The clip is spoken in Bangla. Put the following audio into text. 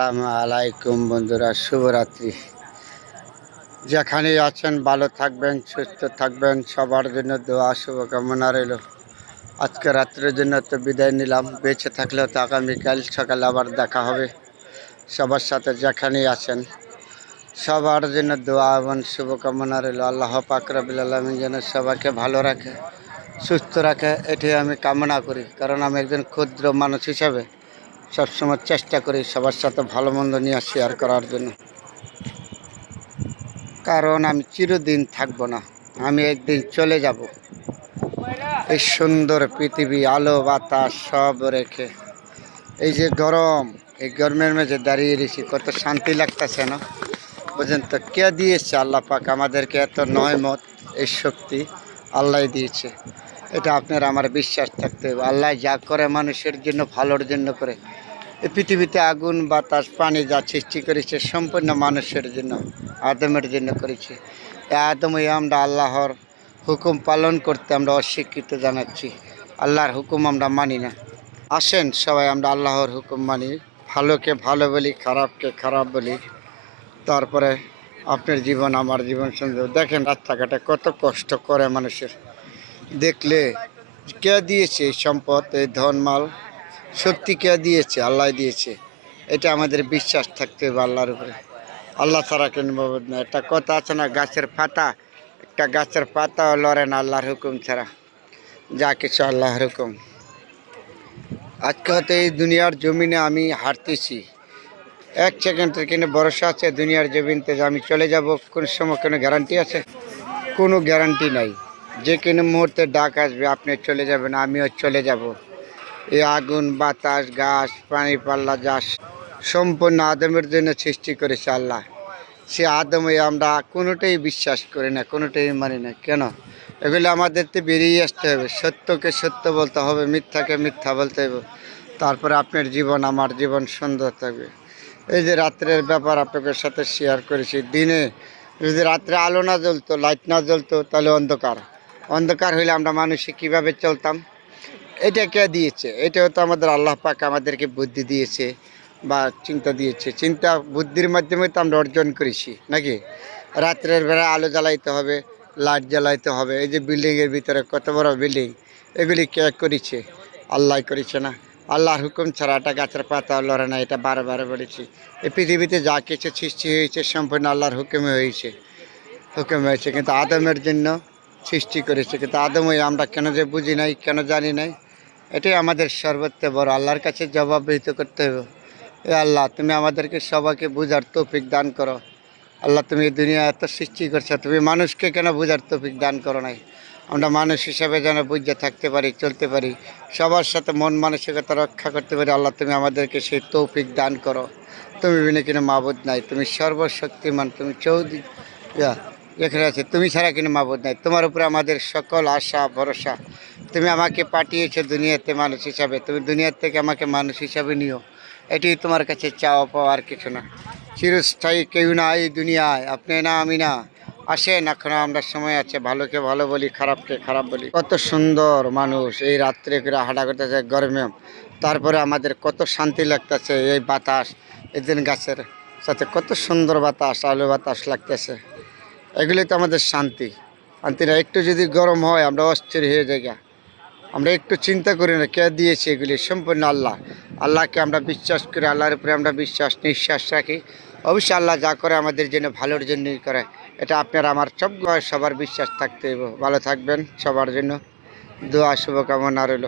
আসসালামু আলাইকুম বন্ধুরা, শুভরাত্রি। যেখানেই আছেন ভালো থাকবেন, সুস্থ থাকবেন, সবার জন্য দোয়া শুভকামনা রইল। আজকে রাত্রের জন্য তো বিদায় নিলাম, বেঁচে থাকলেও তো আগামীকাল সকালে আবার দেখা হবে। সবার সাথে যেখানেই আছেন সবার জন্য দোয়া এবং শুভকামনা রইল। আল্লাহ পাক রব্বুল আলামিন যেন সবাইকে ভালো রাখে, সুস্থ রাখে, এটাই আমি কামনা করি। কারণ আমি একজন ক্ষুদ্র মানুষ হিসাবে সবসময় চেষ্টা করি সবার সাথে ভালো মন্দ নিয়ে শেয়ার করার জন্য। কারণ আমি চিরদিন থাকবো না, আমি একদিন চলে যাব। এই সুন্দর পৃথিবী, আলো বাতাস সব রেখে, এই যে গরম, এই গরমের মাঝে দাঁড়িয়ে রয়েছি, কত শান্তি লাগতেছে না? বুঝেন তো, কে দিয়েছে? আল্লাহ পাক আমাদেরকে এত নয়মত, এই শক্তি আল্লাহ দিয়েছে। এটা আপনার আমার বিশ্বাস থাকতে হবে। আল্লাহ যা করে মানুষের জন্য, ভালোর জন্য করে। এই পৃথিবীতে আগুন বাতাস পানি যা সৃষ্টি করেছে সম্পূর্ণ মানুষের জন্য, আদমের জন্য করেছে। এই আদমই আমরা আল্লাহর হুকুম পালন করতে আমরা অস্বীকৃত জানাচ্ছি। আল্লাহর হুকুম আমরা মানি না। আসেন সবাই আমরা আল্লাহর হুকুম মানি, ভালোকে ভালো বলি, খারাপকে খারাপ বলি। তারপরে আপনার জীবন আমার জীবন সুন্দর। দেখেন রাস্তাঘাটে কত কষ্ট করে মানুষের, দেখলে কে দিয়েছে এই সম্পদ, এই ধনমাল, শক্তি কে দিয়েছে? আল্লাহ দিয়েছে। এটা আমাদের বিশ্বাস থাকতে হবে আল্লাহর উপরে। আল্লাহ ছাড়া কেন বাবদ না। একটা কথা আছে না, গাছের পাতা, একটা গাছের পাতাও লড়ে না আল্লাহর হুকুম ছাড়া। যা কিছু আল্লাহর হুকুম। আজকে হয়তো এই দুনিয়ার জমিনে আমি হাঁটতেছি, এক সেকেন্ডের কিনে ভরসা আছে দুনিয়ার জমিনতে যে আমি চলে যাব কোন সময়? কোনো গ্যারান্টি আছে? কোনো গ্যারান্টি নাই। যে কোনো মুহূর্তে ডাক আসবে, আপনি চলে যাবেন, আমিও চলে যাব। এই আগুন বাতাস গাছ পানি পাল্লা যা সম্পূর্ণ আদমের জন্য সৃষ্টি করেছে আল্লাহ। সে আদমে আমরা কোনোটাই বিশ্বাস করি না, কোনোটাই মানি না। কেন? এগুলো আমাদের তো বেরিয়ে আসতে হবে। সত্যকে সত্য বলতে হবে, মিথ্যাকে মিথ্যা বলতে হবে। তারপরে আপনার জীবন আমার জীবন সুন্দর থাকবে। এই যে রাত্রের ব্যাপার আপনাদের সাথে শেয়ার করেছি, দিনে যদি রাত্রে আলো না জ্বলতো, লাইট না জ্বলতো, তাহলে অন্ধকার। অন্ধকার হইলে আমরা মানুষে কীভাবে চলতাম? এটা কে দিয়েছে? এটাও তো আমাদের আল্লাহ পাক আমাদেরকে বুদ্ধি দিয়েছে বা চিন্তা দিয়েছে। চিন্তা বুদ্ধির মাধ্যমে তো আমরা অর্জন করেছি নাকি? রাত্রের বেলা আলো জ্বালাইতে হবে, লাইট জ্বালাইতে হবে। এই যে বিল্ডিংয়ের ভিতরে কত বড় বিল্ডিং, এগুলি কে করেছে? আল্লাহ করেছে না? আল্লাহর হুকুম ছাড়া একটা গাছের পাতা লড়ে না, এটা বারে বলেছি। এই পৃথিবীতে যা কিছু সৃষ্টি হয়েছে সম্পূর্ণ আল্লাহর হুকুমে হয়েছে, হুকুম হয়েছে। কিন্তু আদমের জন্য সৃষ্টি করেছে, কিন্তু আদমই আমরা কেন যে বুঝি নাই, কেন জানি নাই। এটাই আমাদের সর্বত্র বড় আল্লাহর কাছে জবাবদিহিত করতে হবে। এ আল্লাহ, তুমি আমাদেরকে সবাইকে বুঝার তৌফিক দান করো। আল্লাহ, তুমি এই দুনিয়া এত সৃষ্টি করছো, তুমি মানুষকে কেন বুঝার তৌফিক দান করো নাই? আমরা মানুষ হিসাবে যেন বুঝে থাকতে পারি, চলতে পারি, সবার সাথে মন মানসিকতা রক্ষা করতে পারি। আল্লাহ, তুমি আমাদেরকে সেই তৌফিক দান করো। তুমি বিনা কিনা মাবুদ নাই, তুমি সর্বশক্তিমান, তুমি চৌধুরী এখানে আছে, তুমি ছাড়া কিনা মাবুদ নাই। তোমার উপরে আমাদের সকল আশা ভরসা। তুমি আমাকে পাঠিয়েছো দুনিয়াতে মানুষ হিসাবে, তুমি দুনিয়ার থেকে আমাকে মানুষ হিসাবে নিও। এটি তোমার কাছে চাওয়া পাওয়া, আর কিছু না। চিরস্থায়ী কেউ না এই দুনিয়ায়, আপনি না আমি না। আসেন, এখনো আমরা সময় আছে, ভালোকে ভালো বলি, খারাপকে খারাপ বলি। কত সুন্দর মানুষ এই রাত্রে করে হাঁটা করতেছে গরমে, তারপরে আমাদের কত শান্তি লাগতেছে। এই বাতাস, এই দিন গাছের সাথে কত সুন্দর বাতাস, আলো বাতাস লাগতেছে। এগুলি তো আমাদের শান্তি। শান্তি না, একটু যদি গরম হয় আমরা অস্থির হয়ে যাই। আমরা একটু চিন্তা করি না কে দিয়েছে? এগুলি সম্পূর্ণ আল্লাহ। আল্লাহকে আমরা বিশ্বাস করি, আল্লাহর উপরে আমরা নিঃশ্বাস রাখি। অবশ্যই আল্লাহ যা করে আমাদের জন্য ভালোর জন্যই করে। এটা আপনার আমার সবার বিশ্বাস থাকতে হবে। ভালো থাকবেন, সবার জন্য দোয়া শুভকামনা রইল।